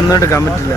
ഒന്നും എടുക്കാൻ പറ്റില്ല.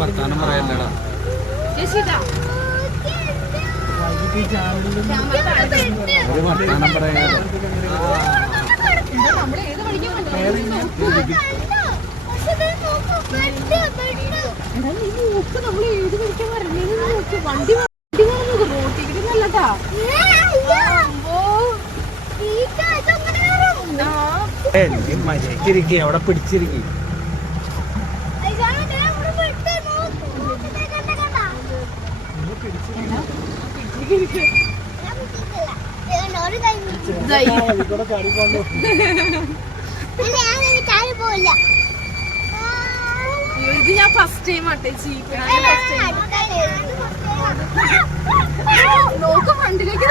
വർത്താനം പറയല്ലടാ. ഒരു വർത്താനം പറയാ. മര്യാദക്കിരിക്കുക, അവിടെ പിടിച്ചിരിക്കും. ഇത് ഞാൻ ഫസ്റ്റ് ടൈം ആട്ടെ നോക്ക് ഫ്രണ്ടിലേക്ക്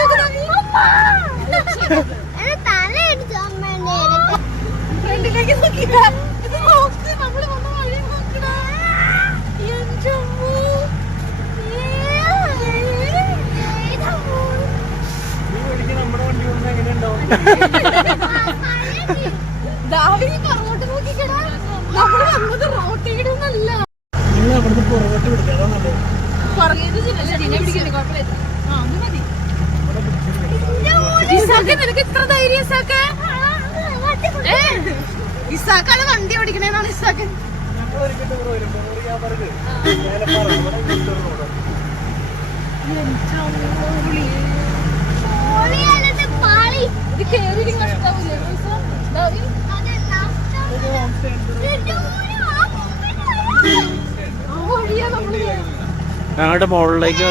ഫ്രണ്ടിലേക്ക് നോക്കില്ല. ഇത് നോക്ക്, നമ്മള് വന്ന വഴി നോക്കടാ. പുറകോട്ട് നോക്കിക്കടാ. നമ്മള് വന്നത് റോട്ടീടൊന്നല്ല. നിനക്ക് ഇത്ര ധൈര്യം ഇസാക്ക്? ഇസാക്കാണ് വണ്ടി ഓടിക്കണേന്നാണ് ഇസാക്ക്. ഇത് കേറി കഷ്ടാവൂലേ? ഞങ്ങളുടെ മുകളിലേക്ക്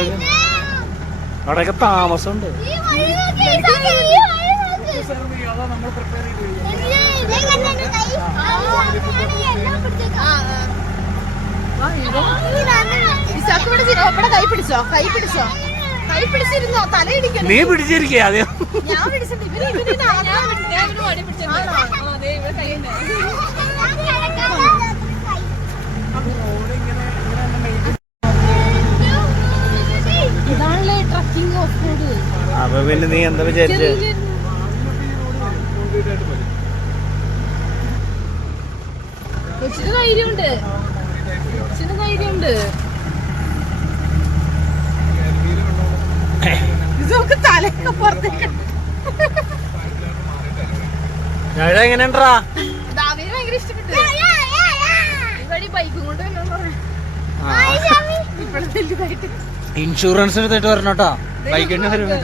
അവിടെയൊക്കെ താമസമുണ്ട്. കൈ പിടിച്ചോ, കൈ പിടിച്ചോ, കൈ പിടിച്ചിരുന്നോ? തലയിടിക്കണം. നീ പിടിച്ചിരിക്കേ ആദ്യം. ഞാൻ പിടിച്ചിട്ട് ഇതാണല്ലേ ട്രക്കിംഗ് ഓഫ് റോഡ്. അപ്പൊ പിന്നെ നീ എന്താ വിചാരിച്ചേ? കൊച്ചിന് ധൈര്യമുണ്ട്, കൊച്ചിന് ധൈര്യമുണ്ട്. ഇതൊക്കെ തലയൊക്കെ പുറത്തേക്ക്. എങ്ങനെയുണ്ടാ? ദാവീന് ഭയങ്കര ഇഷ്ടപ്പെട്ടു. ഇവിടെ ബൈക്കും കൊണ്ട് വലുതായിട്ട് ഇൻഷുറൻസ് എടുത്തിട്ട് വരണോട്ടോ, ബൈക്കിന് വരുമ്പോ.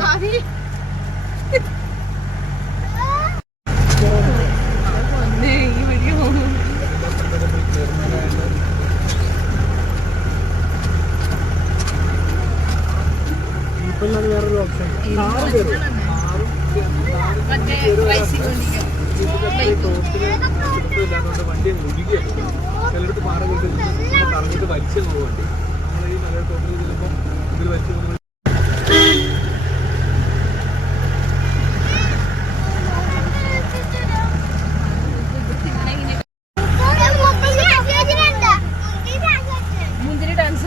വേറൊരു ഓപ്ഷൻ വണ്ടി മുഴുകിയാണ് ചിലടത്ത് പാറ കൊണ്ട് കറങ്ങിട്ട് വലിച്ചു പോകും വണ്ടി. നമ്മൾ ഈ മലയുടെ തോട്ടിൽ ചിലപ്പോൾ ഇതിൽ വലിച്ചു പോകുന്നത്. മുന്തിരി ഡാൻസ്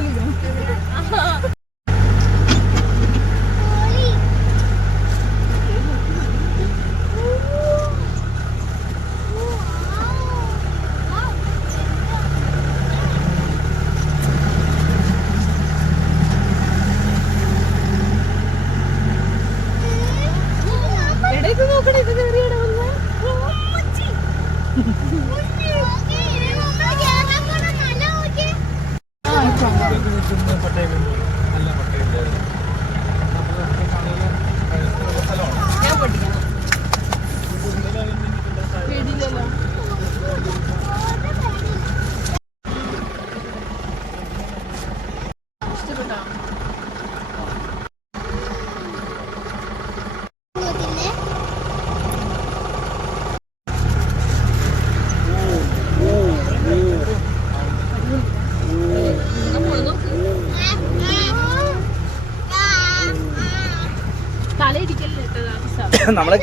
നമ്മള്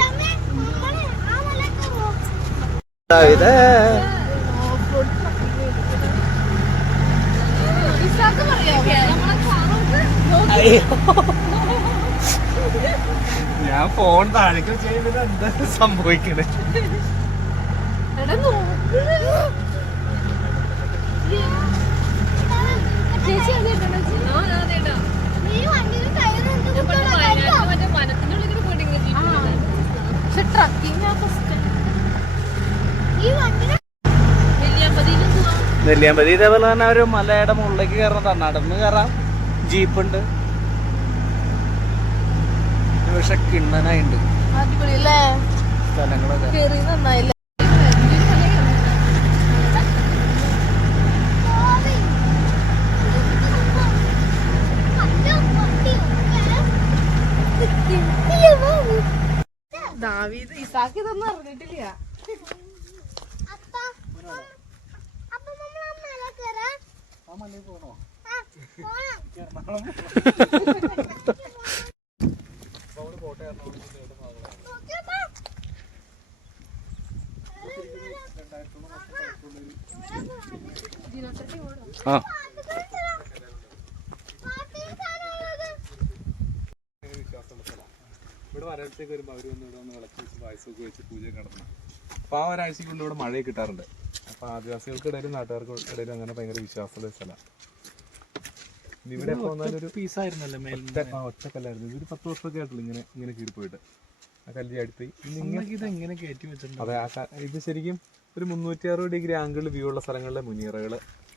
ഇസാക്ക് പറയാമോ? നമ്മളെ കാറൊക്കെ ഞാൻ ഫോൺ താഴേക്ക് ചെയ്യുന്നത് എന്താ സംഭവിക്കണേ? എടാ നോക്ക്. ചേച്ചി അതേട്ടാ പക്ഷെ ട്രക്കിങ് നെല്ലിയാമ്പതി ഇതേപോലെ തന്നെ ഒരു മലയുടെ മുകളിലേക്ക് കയറണം, നടന്ന് കയറാം, ജീപ്പുണ്ട്, പക്ഷെ കിണ്ണനായിണ്ട് അടിപൊളിയല്ലേ സ്ഥലങ്ങളൊക്കെ. കേറി നന്നായില്ലേ? ദാവീദ് ഇസാക്ക് ഇതൊന്നും അറിഞ്ഞിട്ടില്ല. ആ ഇവിടെ വരൾച്ചയൊക്കെ വരുമ്പോൾ അവർ വന്ന് ഇവിടെ വന്ന് വിളക്ക് വെച്ച് പായസമൊക്കെ വെച്ച് പൂജ നടന്നു. അപ്പോൾ ആ ഒരാഴ്ചക്കുള്ളിൽ ഇവിടെ മഴ കിട്ടാറുണ്ട്. അപ്പോൾ ആദിവാസികൾക്കിടയിലും നാട്ടുകാർക്ക് ഇടയിലും അങ്ങനെ ഭയങ്കര വിശ്വാസമുള്ള സ്ഥലമാണ്. ഇവിടെ പോന്നാലൊരു പീസായിരുന്നല്ലോ ഒറ്റക്കല്ലായിരുന്നു. ഇതൊരു 10 വർഷമൊക്കെ ആയിട്ടുള്ളൂ ഇങ്ങനെ കീറി പോയിട്ട്. ആ കല്ല് അടുത്ത് ഇതെങ്ങനെ കയറ്റി വെച്ചിട്ടുണ്ട്? അതെ, ഇത് ശരിക്കും ഒരു 360 ഡിഗ്രി ആംഗിൾ വ്യൂ ഉള്ള സ്ഥലങ്ങളിലെ മുനിയറകൾ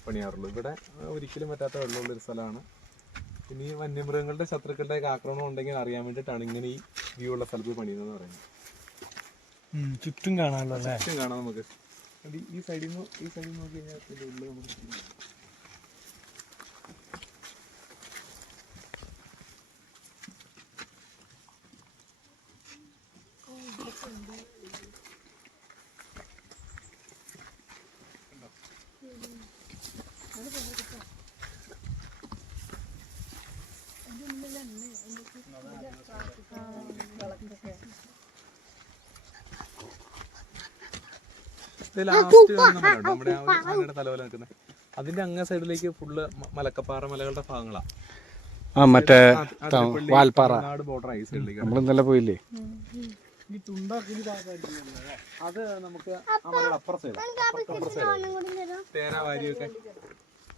പണിയാറുള്ളൂ. ഇവിടെ ഒരിക്കലും പറ്റാത്ത വെള്ളമുള്ളൊരു സ്ഥലമാണ്. പിന്നെ ഈ വന്യമൃഗങ്ങളുടെ ശത്രുക്കളുടെ ആക്രമണം ഉണ്ടെങ്കിൽ അറിയാൻ വേണ്ടിയിട്ടാണ് ഇങ്ങനെ ഈ വ്യൂ ഉള്ള സ്ഥലത്ത് പണിയുന്നതെന്ന് പറയുന്നത്. ചുറ്റും കാണാമല്ലോ അല്ലേ? ചുറ്റും കാണാം നമുക്ക്. ഈ സൈഡിൽ നിന്ന് നോക്കി കഴിഞ്ഞാൽ ഇതിൻ്റെ ഉള്ളിൽ നമുക്ക് ലാസ്റ്റ് നമ്മുടെ ആ ഒരു ആനയുടെ തലവല നിൽക്കുന്നത്. അതിന്റെ അങ്ങേ സൈഡിലേക്ക് ഫുള്ള് മലക്കപ്പാറ മലകളുടെ ഭാഗങ്ങളാണ്. മറ്റേ വാൽപ്പാറ ബോർഡർ ഈ സൈഡിലേക്ക് നമ്മൾ ഇന്നലെ പോയില്ലേ? ഈ അത് നമുക്ക് അപ്പുറ സൈഡ് തേരാവാരിയൊക്കെ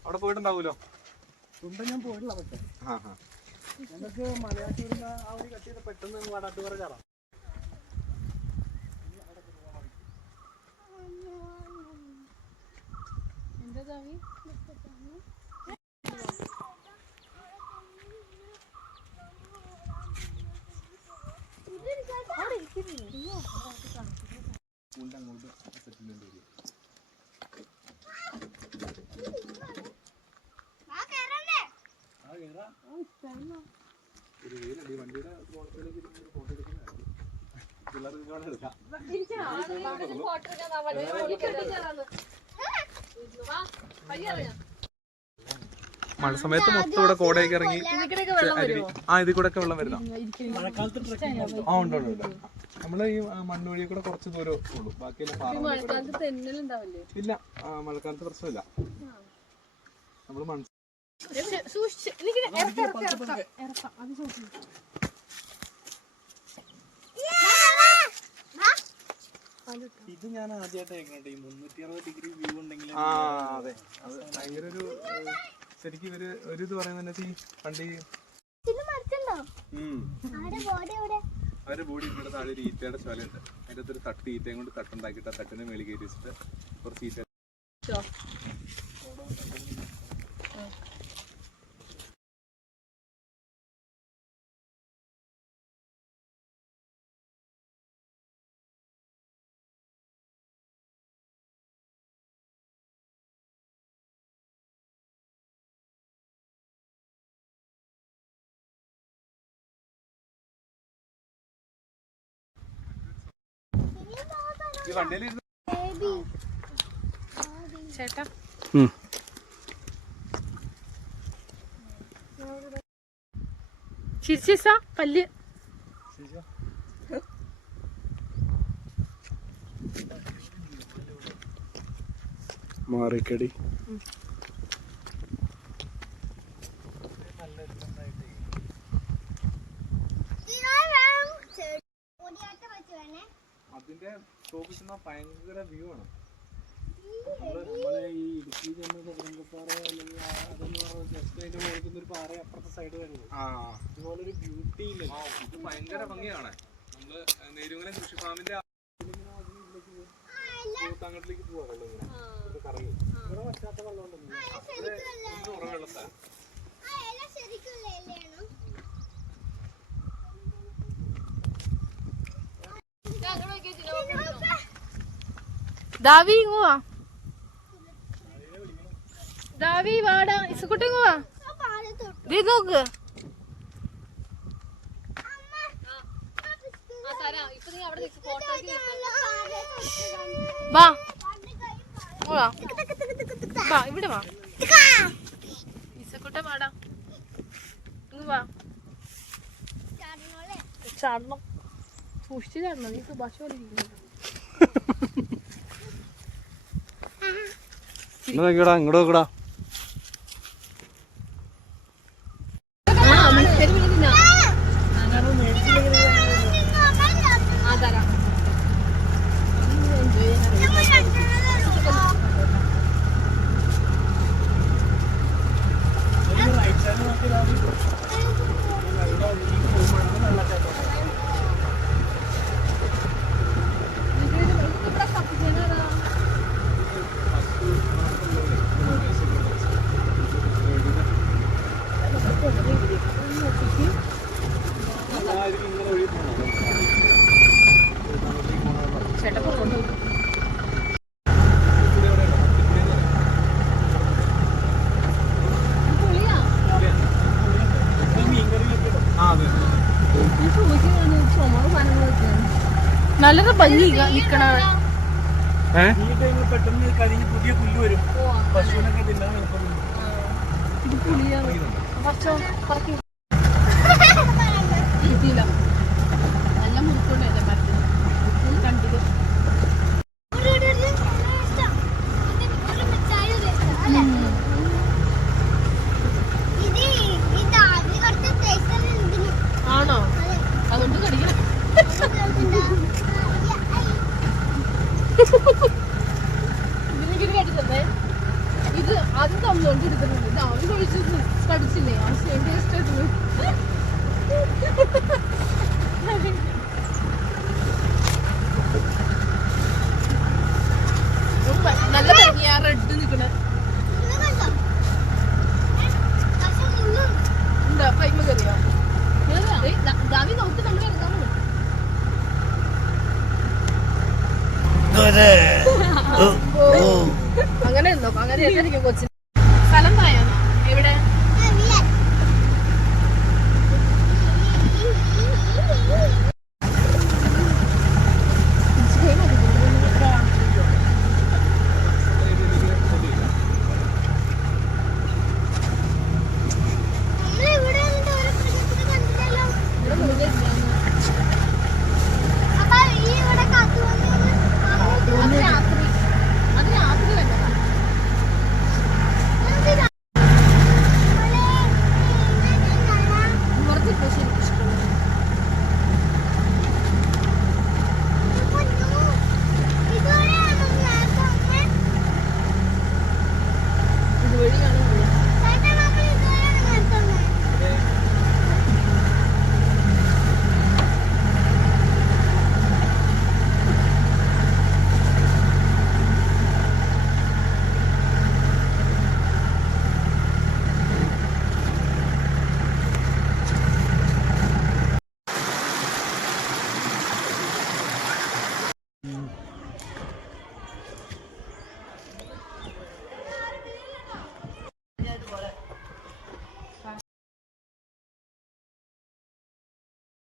അവിടെ പോയിട്ടുണ്ടാവൂലോ. തുണ്ട ഞാൻ പോയിട്ടില്ല. പക്ഷേ നമുക്ക് മലയാറ്റൂരിൽ ആ ഒരു കട്ട് ചെയ്ത് പെട്ടെന്ന് വാടാട്ടുപാറ കയറാം. മഴ സമയത്ത് മൊത്തം ഇവിടെ കോടയൊക്കെ ഇറങ്ങി ഇതിൽ കൂടെ ഒക്കെ വെള്ളം വരുന്ന ഉണ്ട്. നമ്മള് ഈ മണ്ണുവഴി കൂടെ കുറച്ച് ദൂരം ഉള്ളൂ. ബാക്കിയെല്ലാം ഇല്ല. മഴക്കാലത്ത് പ്രശ്നമില്ല. നമ്മള് ഇത് ഞാൻ ആദ്യമായിട്ട് കേൾക്കട്ടെ. 360 ഡിഗ്രി വ്യൂ ഉണ്ടെങ്കിൽ അതെ, അത് ഭയങ്കര ഒരു ശരിക്കും ഒരു ഇത് പറയുന്നത് ഈ പണ്ട് അവരുടെ ബോഡി ഇവിടെ താഴെ ഒരു ഈറ്റയുടെ ചോലയുണ്ട്. അതിൻ്റെ അകത്തൊരു തട്ട് ഈറ്റയും കൊണ്ട് തട്ടുണ്ടാക്കിയിട്ട് ആ തട്ടിനെ മേളിൽ കയറ്റി വെച്ചിട്ട് കുറച്ച് ഈറ്റ ചേട്ടാ ചിരിച്ച പല്ല് മാറിക്കടി അതിന്റെ ഭയങ്കര വ്യൂ ആണ്. നമ്മളെ ഈ ഇടുക്കി ചെന്നപ്പാറ അല്ലെങ്കിൽ അതെന്ന് പറഞ്ഞാൽ ജസ്റ്റ് അതിന്റെ മുകളിൽ ഒരു പാറ അപ്പുറത്തെ സൈഡ് വരുന്നത് ഇതുപോലൊരു ബ്യൂട്ടി ഇല്ല. ഇത് ഭയങ്കര ഭംഗിയാണ്. നമ്മള് നേരുമല കൃഷി ഫാമിന്റെ അങ്ങോട്ടേക്ക് പോവാ. വെള്ളം ഇങ്ങനെ കറങ്ങി ഇവിടെ പറ്റാത്ത വെള്ളം ഉണ്ടെന്ന് ഉറവെള്ളത്താ. ദാവി ഇങ്ങുവാ, ദാവി വാടാ, ഇസുക്കുട്ടി ഇങ്ങുവാ. ദേ നോക്ക്, വാ വാ ഇവിടെ വാ, ഇസുക്കുട്ട വാടാ, ഇങ്ങ് വാ. ചാടണം, സൂക്ഷിച്ച് ചാടണം. നീ സുഭാഷ് പോലെ ഇരിക്കുന്നു. ഇങ്ങോട്ട് നോക്കടാ. നല്ലൊരു ഭംഗി നിക്കണ. ഈ ടൈമിൽ പെട്ടെന്ന് കരിഞ്ഞ് പുതിയ പുല്ല് വരും. പശുവിനൊക്കെ തിന്നാൻ എളുപ്പമുണ്ട്. ഇത് പുളിയാണ്. കിട്ടിയില്ല, നല്ല മുറുക്കൊണ്ടല്ലേ മരത്തിന് കണ്ടിട്ട്. ആണോ? അതുകൊണ്ട് കടിക്കണം. ഇതിനെങ്കിലും കടിച്ചേ. ഇത് ആദ്യം തന്നുകൊണ്ട് എടുക്കുന്നുണ്ട്. ഇത് ആദ്യം കഴിച്ചത് കടിച്ചില്ലേ? ആ സെയിം ടേസ്റ്റ് ആയിരുന്നു. നല്ല ഭംഗിയാ റെഡ് നിക്കണേ. എന്താ പൈമ കറിയോ? ദാവി നോക്കി നമ്മൾ ഇറങ്ങാൻ പോകും. അങ്ങനെ അങ്ങനെ കൊച്ചിന്